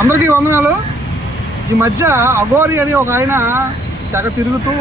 అందరికీ వందనాలు. ఈ మధ్య అఘోరి అని ఒక ఆయన తెగ తిరుగుతూ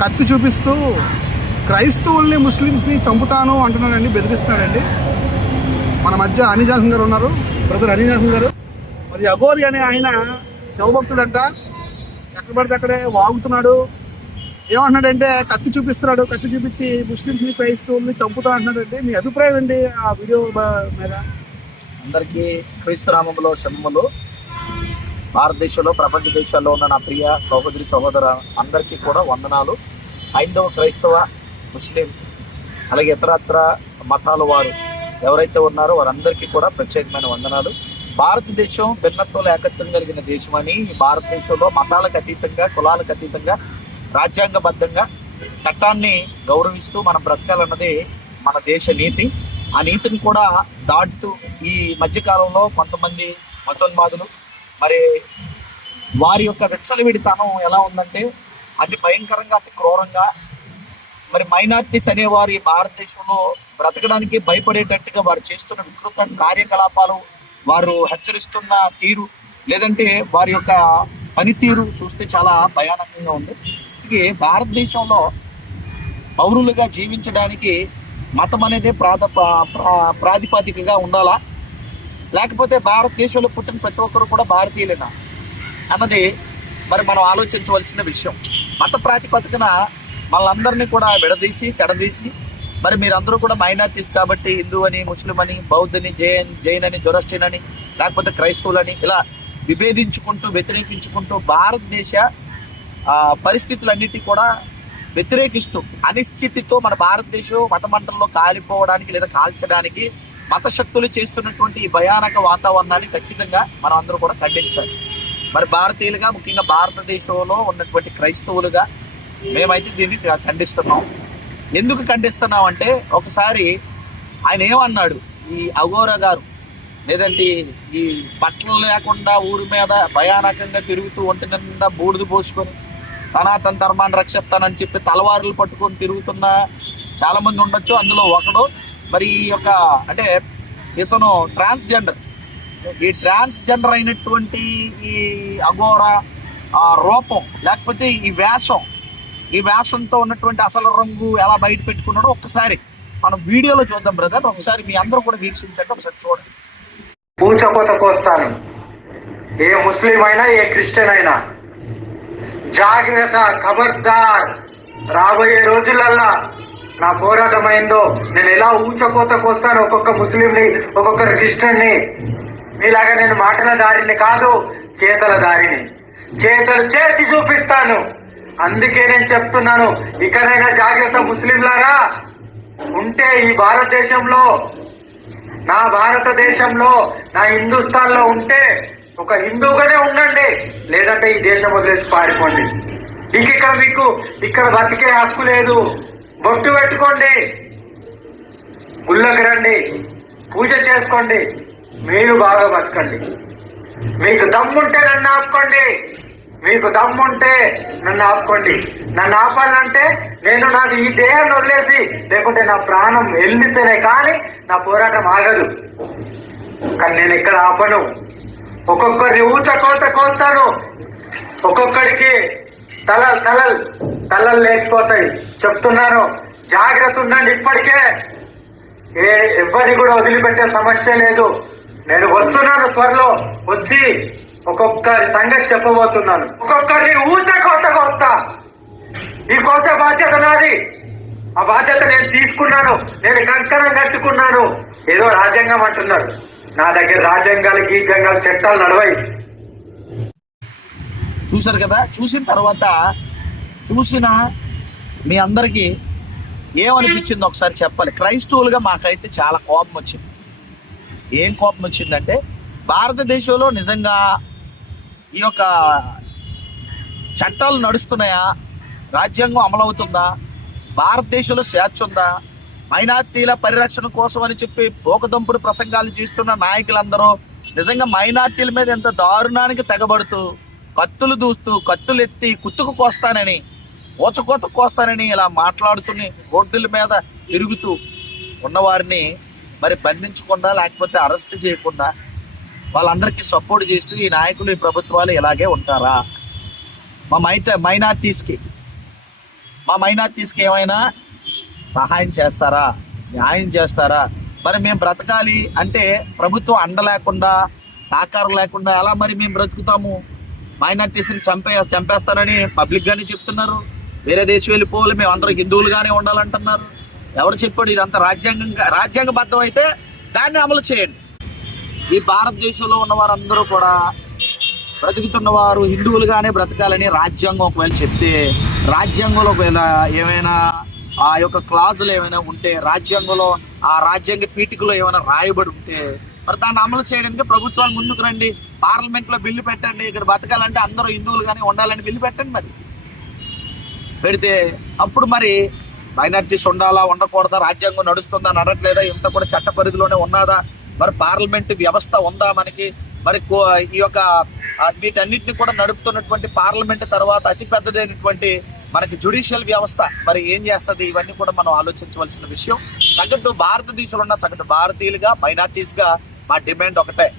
కత్తి చూపిస్తూ క్రైస్తవుల్ని ముస్లిమ్స్ని చంపుతాను అంటున్నాడండి బెదిరిస్తున్నాడండి. మన మధ్య అనిజాసన్ గారు ఉన్నారు. బ్రదర్ అనిజాసన్ గారు మరి అఘోరి అనే ఆయన శివభక్తుడంట. ఎక్కడ పడితే అక్కడే వాగుతున్నాడు. ఏమంటున్నాడంటే కత్తి చూపిస్తున్నాడు కత్తి చూపించి ముస్లిమ్స్ని క్రైస్తవుల్ని చంపుతా అంటున్నాడండి. మీ అభిప్రాయం ఏంటి ఆ వీడియో మీద? అందరికీ క్రీస్తునామంలో శమ్మలు భారతదేశంలో ప్రపంచ దేశాల్లో ఉన్న నా ప్రియ సహోదరి సహోదర అందరికీ కూడా వందనాలు. హైందవ క్రైస్తవ ముస్లిం అలాగే ఇతరత్ర మతాల వారు ఎవరైతే ఉన్నారో వారందరికీ కూడా ప్రత్యేకమైన వందనాలు. భారతదేశం భిన్నత్వంలో ఏకత్వం కలిగిన దేశం అని భారతదేశంలో మతాలకు అతీతంగా కులాలకు అతీతంగా రాజ్యాంగబద్ధంగా చట్టాన్ని గౌరవిస్తూ మనం బ్రతకాలన్నది మన దేశ నీతి. ఆ నీతిని కూడా దాటుతూ ఈ మధ్యకాలంలో కొంతమంది మతోన్మాదులు మరి వారి యొక్క విచ్చలవిడితనం ఎలా ఉందంటే అతి భయంకరంగా అతి క్రూరంగా మరి మైనార్టీస్ అనేవారు ఈ భారతదేశంలో బ్రతకడానికి భయపడేటట్టుగా వారు చేస్తున్న వికృత కార్యకలాపాలు వారు హెచ్చరిస్తున్న తీరు లేదంటే వారి యొక్క పనితీరు చూస్తే చాలా భయానకంగా ఉంది. ఇది భారతదేశంలో పౌరులుగా జీవించడానికి మతం అనేది ప్రాధ ప్రా- ప్రా- ప్రాతిపదికగా ఉండాలా? లేకపోతే భారతదేశంలో పుట్టిన ప్రతి ఒక్కరు కూడా భారతీయులేనా? అన్నది మరి మనం ఆలోచించవలసిన విషయం. మత ప్రాతిపదికన మనందరినీ కూడా విడదీసి చెడదీసి మరి మీరందరూ కూడా మైనార్టీస్ కాబట్టి హిందూ అని ముస్లిం అని బౌద్ధని జైన్ జైన్ అని జొరస్టిన్ అని లేకపోతే క్రైస్తవులని ఇలా విభేదించుకుంటూ వ్యతిరేకించుకుంటూ భారతదేశ పరిస్థితులన్నిటి కూడా వ్యతిరేకిస్తూ అనిశ్చితితో మన భారతదేశం మతమండలంలో కాలిపోవడానికి లేదా కాల్చడానికి మత శక్తులు చేస్తున్నటువంటి ఈ భయానక వాతావరణాన్ని ఖచ్చితంగా మనం అందరూ కూడా ఖండించాలి. మరి భారతీయులుగా ముఖ్యంగా భారతదేశంలో ఉన్నటువంటి క్రైస్తవులుగా మేమైతే దీన్ని ఖండిస్తున్నాం. ఎందుకు ఖండిస్తున్నాం అంటే ఒకసారి ఆయన ఏమన్నాడు? ఈ అఘోర గారు లేదంటే ఈ బట్టలు లేకుండా ఊరి మీద భయానకంగా తిరుగుతూ ఒంటి నిండా బూడిద పోసుకొని సనాతన ధర్మాన్ని రక్షిస్తానని చెప్పి తలవారులు పట్టుకొని తిరుగుతున్న చాలామంది ఉండొచ్చు. అందులో ఒకడు మరి ఈ యొక్క అంటే ఇతను ట్రాన్స్జెండర్. ఈ ట్రాన్స్జెండర్ అయినటువంటి ఈ అఘోర ఆ రూపం లేకపోతే ఈ వేషం ఈ వేషంతో ఉన్నటువంటి అసలు రంగు ఎలా బయట పెట్టుకున్నాడో ఒక్కసారి మనం వీడియోలో చూద్దాం బ్రదర్. ఒకసారి మీ అందరూ కూడా వీక్షించండి ఒకసారి చూడండి. పూచపోత కోస్తాను ఏ ముస్లిం అయినా ఏ క్రిస్టియన్ అయినా జాగ్రత్త ఖబర్దార్. రాబోయే రోజులల్లా నా పోరాటం అయిందో నేను ఎలా ఊచకోతకు వస్తాను ఒక్కొక్క ముస్లింని ఒక్కొక్క క్రిస్టియన్ని మీలాగా నేను మాటల దారిని కాదు చేతల దారిని. చేతలు చేసి చూపిస్తాను. అందుకే నేను చెప్తున్నాను ఇకనైనా జాగ్రత్త ముస్లింలారా. ఉంటే ఈ భారతదేశంలో నా భారతదేశంలో నా హిందుస్థాన్లో ఉంటే ఒక హిందూగానే ఉండండి. లేదంటే ఈ దేశం వదిలేసి పారిపోండి. ఇక ఇక్కడ మీకు ఇక్కడ బతికే హక్కు లేదు. బొట్టు పెట్టుకోండి. గుళ్ళకి రండి. పూజ చేసుకోండి. మీరు బాగా బతకండి. మీకు దమ్ముంటే నన్ను ఆపుకోండి. మీకు దమ్ముంటే నన్ను ఆపుకోండి. నన్ను ఆపాలంటే నేను నాది ఈ దేహాన్ని వదిలేసి లేకుంటే నా ప్రాణం వెళ్ళితేనే కానీ నా పోరాటం ఆగదు. కానీ నేను ఇక్కడ ఆపను. ఒక్కొక్కరిని ఊచ కోత కోస్తాను ఒక్కొక్కడికి తలల్ తలలు తలలు లేచిపోతాయి. చెప్తున్నాను జాగ్రత్త ఉండండి ఇప్పటికే. ఏ ఎవరిని కూడా వదిలిపెట్టే సమస్య లేదు. నేను వస్తున్నాను త్వరలో వచ్చి ఒక్కొక్కరి సంగతి చెప్పబోతున్నాను. ఒక్కొక్కరిని ఊచ కోతకు వస్తా ఈ కోత బాధ్యత నాది. ఆ బాధ్యత నేను తీసుకున్నాను. నేను కంకణం కట్టుకున్నాను. ఏదో రాజ్యాంగం అంటున్నారు నా దగ్గర రాజ్యాంగాలు గీజ్యాంగాలు చట్టాలు నడవాయి. చూశారు కదా? చూసిన తర్వాత చూసిన మీ అందరికీ ఏమనిపించింది ఒకసారి చెప్పాలి. క్రైస్తవులుగా మాకైతే చాలా కోపం వచ్చింది. ఏం కోపం వచ్చిందంటే భారతదేశంలో నిజంగా ఈ యొక్క చట్టాలు నడుస్తున్నాయా? రాజ్యాంగం అమలవుతుందా? భారతదేశంలో స్వేచ్ఛ ఉందా? మైనార్టీల పరిరక్షణ కోసం అని చెప్పి పోకదంపుడు ప్రసంగాలు చేస్తున్న నాయకులందరూ నిజంగా మైనార్టీల మీద ఎంత దారుణానికి తెగబడుతూ కత్తులు దూస్తూ కత్తులు ఎత్తి కుత్తుకు కోస్తానని ఊచకోత కోస్తానని ఇలా మాట్లాడుతుని రోడ్డుల మీద తిరుగుతూ ఉన్నవారిని మరి బంధించకుండా లేకపోతే అరెస్ట్ చేయకుండా వాళ్ళందరికీ సపోర్ట్ చేస్తూ ఈ నాయకులు ఈ ప్రభుత్వాలు ఇలాగే ఉంటారా? మా మైట మైనార్టీస్కి మా మైనార్టీస్కి ఏమైనా సహాయం చేస్తారా? న్యాయం చేస్తారా? మరి మేము బ్రతకాలి అంటే ప్రభుత్వం అండ లేకుండా సహకారం లేకుండా ఎలా మరి మేము బ్రతుకుతాము? మైనార్టీస్ని చంపే చంపేస్తారని పబ్లిక్గానే చెప్తున్నారు. వేరే దేశం వెళ్ళిపోవాలి మేము అందరం హిందువులుగానే ఉండాలంటున్నారు. ఎవరు చెప్పాడు? ఇదంతా రాజ్యాంగంగా రాజ్యాంగబద్ధం అయితే దాన్ని అమలు చేయండి. ఈ భారతదేశంలో ఉన్న వారందరూ కూడా బ్రతుకుతున్న వారు హిందువులుగానే బ్రతకాలని రాజ్యాంగం ఒకవేళ చెప్తే రాజ్యాంగంలో ఒకవేళ ఏమైనా ఆ యొక్క క్లాజులు ఏమైనా ఉంటే రాజ్యాంగంలో ఆ రాజ్యాంగ పీఠికలో ఏమైనా రాయబడి ఉంటే మరి దాన్ని అమలు చేయడానికి ప్రభుత్వాలు ముందుకు రండి పార్లమెంట్లో బిల్లు పెట్టండి ఇక్కడ బతకాలంటే అందరూ హిందువులు కానీ ఉండాలని బిల్లు పెట్టండి మరి. పెడితే అప్పుడు మరి మైనార్టీస్ ఉండాలా ఉండకూడదా రాజ్యాంగం నడుస్తుందా నడట్లేదా ఇంత కూడా చట్ట పరిధిలోనే ఉన్నదా మరి పార్లమెంట్ వ్యవస్థ ఉందా మనకి మరి కో- ఈ యొక్క వీటన్నిటిని కూడా నడుపుతున్నటువంటి పార్లమెంట్ తర్వాత అతిపెద్దదైనటువంటి మనకి జుడిషియల్ వ్యవస్థ మరి ఏం చేస్తుంది? ఇవన్నీ కూడా మనం ఆలోచించవలసిన విషయం. సగటు భారతదేశంలో ఉన్న సగటు భారతీయులుగా మైనార్టీస్గా మా డిమాండ్ ఒకటే.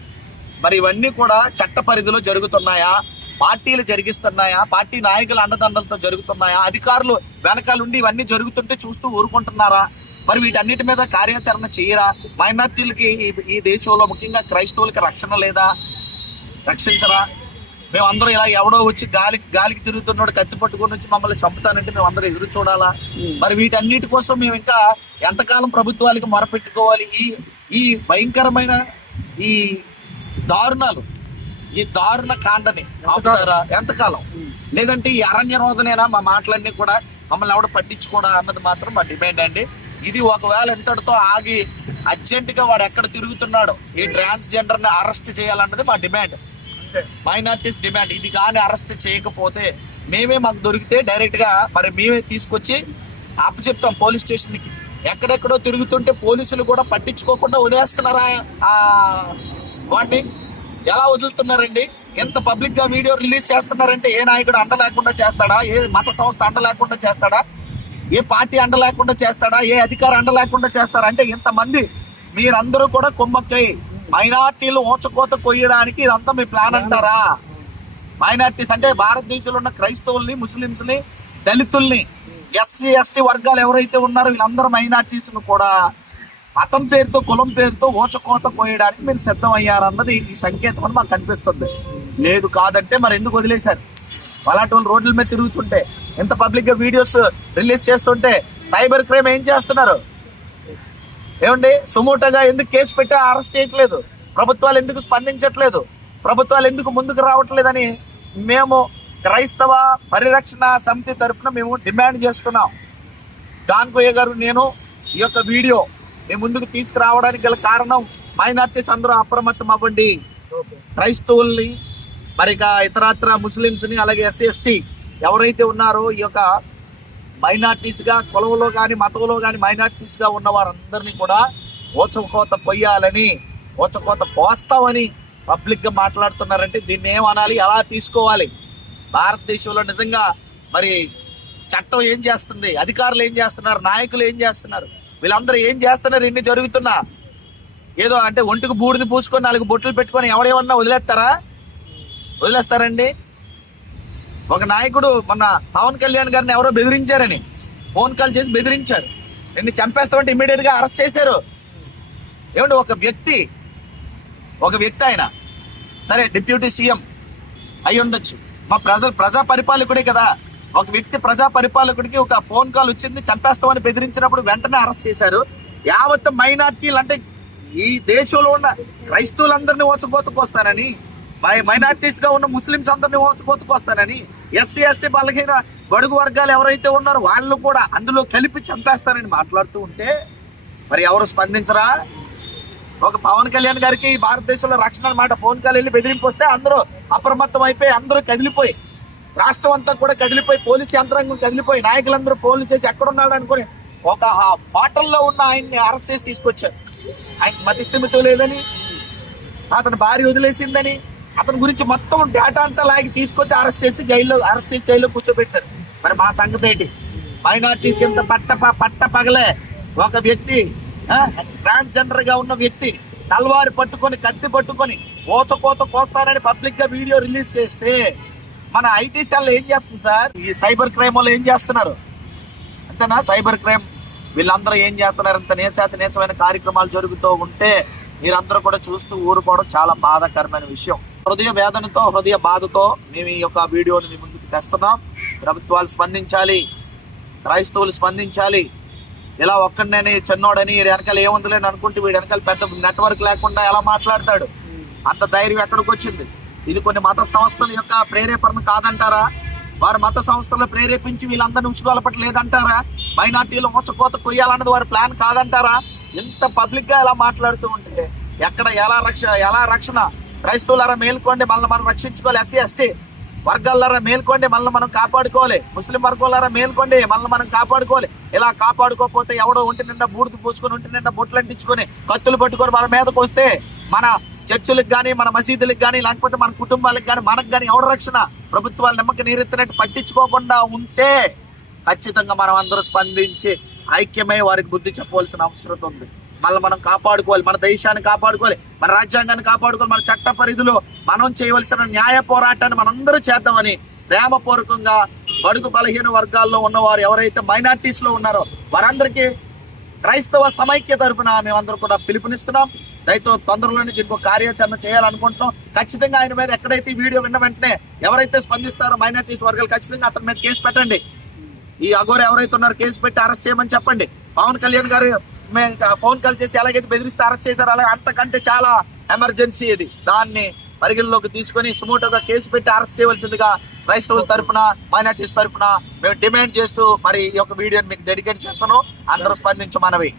మరి ఇవన్నీ కూడా చట్ట పరిధిలో జరుగుతున్నాయా? పార్టీలు జరిగిస్తున్నాయా? పార్టీ నాయకుల అండదండలతో జరుగుతున్నాయా? అధికారులు వెనకాలండి ఇవన్నీ జరుగుతుంటే చూస్తూ ఊరుకుంటున్నారా? మరి వీటన్నిటి మీద కార్యాచరణ చేయరా? మైనార్టీలకి ఈ- ఈ దేశంలో ముఖ్యంగా క్రైస్తవులకి రక్షణ లేదా? రక్షించరా? మేమందరం ఇలా ఎవడో వచ్చి గాలికి గాలికి తిరుగుతున్నాడు కత్తి పట్టుకొని వచ్చి మమ్మల్ని చంపుతానంటే మేము అందరం ఎదురు చూడాలా? మరి వీటన్నిటి కోసం మేము ఇంకా ఎంతకాలం ప్రభుత్వాలకి మొరపెట్టుకోవాలి? ఈ ఈ భయంకరమైన ఈ దారుణాలు ఈ దారుణ కాండని ఆపుతారా? ఎంతకాలం? లేదంటే ఈ అరణ్య రోజునైనా మా మాటలన్నీ కూడా మమ్మల్ని ఎవడ పట్టించుకోడా అన్నది మాత్రం మా డిమాండ్ అండి. ఇది ఒకవేళ ఎంతటితో ఆగి అర్జెంట్గా వాడు ఎక్కడ తిరుగుతున్నాడో ఈ ట్రాన్స్జెండర్ని అరెస్ట్ చేయాలన్నది మా డిమాండ్. మైనార్టీస్ డిమాండ్ ఇది కానీ అరెస్ట్ చేయకపోతే మేమే మాకు దొరికితే డైరెక్ట్గా మరి మేమే తీసుకొచ్చి అప్పచెప్తాం పోలీస్ స్టేషన్కి ఎక్కడెక్కడో తిరుగుతుంటే పోలీసులు కూడా పట్టించుకోకుండా వదిలేస్తున్నారా వాడిని? ఎలా వదులుతున్నారండి? ఎంత పబ్లిక్గా వీడియో రిలీజ్ చేస్తున్నారంటే ఏ నాయకుడు అండ లేకుండా చేస్తాడా? ఏ మత సంస్థ అండ లేకుండా చేస్తాడా? ఏ పార్టీ అండ లేకుండా చేస్తాడా? ఏ అధికారి అండ లేకుండా చేస్తాడా అంటే ఇంతమంది మీరందరూ కూడా కుమ్మక్కై మైనార్టీలు ఓచకోత కొయ్యడానికి ఇదంతా మీ ప్లాన్ అంటారా? మైనార్టీస్ అంటే భారతదేశంలో ఉన్న క్రైస్తవుల్ని ముస్లింస్ని దళితుల్ని ఎస్సీ ఎస్టీ వర్గాలు ఎవరైతే ఉన్నారో వీళ్ళందరూ మైనార్టీస్ను కూడా మతం పేరుతో కులం పేరుతో ఓచకోత కోయడానికి మీరు సిద్ధమయ్యారన్నది ఈ సంకేతం అని మాకు కనిపిస్తుంది. లేదు కాదంటే మరి ఎందుకు వదిలేశారు? అలాంటి వాళ్ళు రోడ్ల మీద తిరుగుతుంటే ఎంత పబ్లిక్గా వీడియోస్ రిలీజ్ చేస్తుంటే సైబర్ క్రైమ్ ఏం చేస్తున్నారు? ఏమండి సుమోటోగా ఎందుకు కేసు పెట్టి అరెస్ట్ చేయట్లేదు? ప్రభుత్వాలు ఎందుకు స్పందించట్లేదు? ప్రభుత్వాలు ఎందుకు ముందుకు రావట్లేదని మేము క్రైస్తవ పరిరక్షణ సమితి తరపున మేము డిమాండ్ చేస్తున్నాం. జాన్ కోయ్య గారు నేను ఈ యొక్క వీడియో మీ ముందుకు తీసుకురావడానికి గల కారణం మైనార్టీస్ అందరూ అప్రమత్తం అవ్వండి. క్రైస్తవుల్ని మరి ఇతరత్ర ముస్లిమ్స్ని అలాగే ఎస్సీ ఎస్టీ ఎవరైతే ఉన్నారో ఈ యొక్క మైనార్టీస్గా కులంలో కానీ మతంలో కానీ మైనార్టీస్గా ఉన్న వారందరినీ కూడా ఓచకోత కొయ్యాలని ఓచకోత పోస్తామని పబ్లిక్గా మాట్లాడుతున్నారంటే దీన్ని ఏమనాలి ఎలా తీసుకోవాలి. భారతదేశంలో నిజంగా మరి చట్టం ఏం చేస్తుంది అధికారులు ఏం చేస్తున్నారు నాయకులు ఏం చేస్తున్నారు వీళ్ళందరూ ఏం చేస్తున్నారు ఇన్ని జరుగుతున్నా? ఏదో అంటే ఒంటికి బూడిద పూసుకొని నాలుగు బొట్లు పెట్టుకొని ఎవడేమన్నా వదిలేస్తారా? వదిలేస్తారండి? ఒక నాయకుడు మొన్న పవన్ కళ్యాణ్ గారిని ఎవరో బెదిరించారని. ఫోన్ కాల్ చేసి బెదిరించారు. నిన్ను చంపేస్తామంటే ఇమ్మీడియట్గా అరెస్ట్ చేశారు. ఏమండి ఒక వ్యక్తి ఒక వ్యక్తి ఆయన. సరే డిప్యూటీ సీఎం అయి ఉండొచ్చు. మా ప్రజలు ప్రజా పరిపాలకుడే కదా. ఒక వ్యక్తి ప్రజా పరిపాలకుడికి ఒక ఫోన్ కాల్ వచ్చింది చంపేస్తామని బెదిరించినప్పుడు వెంటనే అరెస్ట్ చేశారు. యావత్ మైనార్టీలు అంటే ఈ దేశంలో ఉన్న క్రైస్తవులందరినీ ఓచకోతకొస్తానని మై మైనార్టీస్గా ఉన్న ముస్లిమ్స్ అందరినీ ఓచకోతకొస్తానని ఎస్సీ ఎస్టీ బలహీన బడుగు వర్గాలు ఎవరైతే ఉన్నారో వాళ్ళు కూడా అందులో కలిపి చంపేస్తానని మాట్లాడుతూ ఉంటే మరి ఎవరు స్పందించరా? ఒక పవన్ కళ్యాణ్ గారికి భారతదేశంలో రక్షణ అన్నమాట. ఫోన్ కాల్ వెళ్ళి బెదిరింపు వస్తే అందరూ అప్రమత్తం అయిపోయి అందరూ కదిలిపోయి రాష్ట్రం అంతా కూడా కదిలిపోయి పోలీసు యంత్రాంగం కదిలిపోయి నాయకులందరూ ఫోన్లు చేసి ఎక్కడున్నాడు అనుకుని ఒక హోటల్లో ఉన్న ఆయన్ని అరెస్ట్ చేసి తీసుకొచ్చారు. ఆయన మతిస్థిమితం లేదని అతని భార్య వదిలేసిందని అతని గురించి మొత్తం డేటా అంతా లాగి తీసుకొచ్చి అరెస్ట్ చేసి జైల్లో అరెస్ట్ చేసి జైల్లో కూర్చోబెట్టారు. మరి మా సంగతి ఏంటి? మైనార్టీస్ కింద పట్ట పట్ట పగలే. ఒక వ్యక్తి ట్రాన్స్జెండర్గా ఉన్న వ్యక్తి తల్వారి పట్టుకొని కత్తి పట్టుకొని కోత కోస్తానని పబ్లిక్గా వీడియో రిలీజ్ చేస్తే మన ఐటీ సెల్ ఏం చేస్తుంది సార్? ఈ సైబర్ క్రైమ్ వాళ్ళు ఏం చేస్తున్నారు? అంతేనా? సైబర్ క్రైమ్ వీళ్ళందరూ ఏం చేస్తున్నారు? అంత నేచాత నీచమైన కార్యక్రమాలు జరుగుతూ ఉంటే మీరందరూ కూడా చూస్తూ ఊరుకోవడం చాలా బాధాకరమైన విషయం. హృదయ వేదనతో హృదయ బాధతో మేము ఈ యొక్క వీడియోని మీ ముందుకు తెస్తున్నాం. ప్రభుత్వాలు స్పందించాలి. క్రైస్తవులు స్పందించాలి. ఇలా ఒక్కడిని చిన్నోడని వీడి వెనకాల ఏముందిలేని అనుకుంటే వీడి వెనకాల పెద్ద నెట్వర్క్ లేకుండా ఎలా మాట్లాడతాడు? అంత ధైర్యం ఎక్కడికి వచ్చింది? ఇది కొన్ని మత సంస్థల యొక్క ప్రేరేపణ కాదంటారా? వారి మత సంస్థలు ప్రేరేపించి వీళ్ళందరినీ ఉసుకోలపట్లేదంటారా మైనార్టీలు మూచకోత కొయ్యాలన్నది వారి ప్లాన్ కాదంటారా? ఇంత పబ్లిక్గా ఎలా మాట్లాడుతూ ఉంటే ఎక్కడ ఎలా రక్ష ఎలా రక్షణ క్రైస్తవులారా మేల్కోండి మనల్ని మనం రక్షించుకోవాలి. ఎస్సీ ఎస్టీ వర్గాలారా మేల్కోండి మనల్ని మనం కాపాడుకోవాలి. ముస్లిం వర్గాలారా మేల్కోండి మనల్ని మనం కాపాడుకోవాలి. ఇలా కాపాడుకోకపోతే ఎవడో ఒంటి నిండా బూడిద పూసుకొని ఒంటి నిండా బొట్లు అంటించుకొని కత్తులు పట్టుకొని మన మీదకు వస్తే మన చర్చిలకు కానీ మన మసీదులకు కానీ లేకపోతే మన కుటుంబాలకు కానీ మనకు కానీ ఎవడ రక్షణ? ప్రభుత్వాలు నమ్మక నీరెత్తినట్టు పట్టించుకోకుండా ఉంటే ఖచ్చితంగా మనం అందరూ స్పందించి ఐక్యమై వారికి బుద్ధి చెప్పవలసిన అవసరం ఉంది. మళ్ళీ మనం కాపాడుకోవాలి మన దేశాన్ని కాపాడుకోవాలి మన రాజ్యాంగాన్ని కాపాడుకోవాలి మన చట్ట పరిధిలో మనం చేయవలసిన న్యాయ పోరాటాన్ని మనందరూ చేద్దామని ప్రేమపూర్వకంగా బడుగు బలహీన వర్గాల్లో ఉన్నవారు ఎవరైతే మైనార్టీస్లో ఉన్నారో వారందరికీ క్రైస్తవ సమైక్య తరపున మేమందరూ కూడా పిలుపునిస్తున్నాం. దయతో తొందరలోనే దీనికి ఒక కార్యాచరణ చేయాలనుకుంటున్నాం. ఖచ్చితంగా ఆయన మీద ఎక్కడైతే ఈ వీడియో విన్న వెంటనే ఎవరైతే స్పందిస్తారో మైనార్టీస్ వర్గాలు ఖచ్చితంగా అతని మీద కేసు పెట్టండి. ఈ అఘోర ఎవరైతే ఉన్నారో కేసు పెట్టి అరెస్ట్ చేయమని చెప్పండి. పవన్ కళ్యాణ్ గారు మేము ఫోన్ కాల్ చేసి ఎలాగైతే బెదిరిస్తే అరెస్ట్ చేశారో అలాగే అంతకంటే చాలా ఎమర్జెన్సీ ఇది. దాన్ని పరిగణలోకి తీసుకొని సుమోటోగా కేసు పెట్టి అరెస్ట్ చేయవలసిందిగా క్రైస్తవుల తరపున మైనార్టీస్ తరపున మేము డిమాండ్ చేస్తూ మరి ఈ యొక్క వీడియోని మీకు డెడికేట్ చేస్తాను అందరూ స్పందించమనవి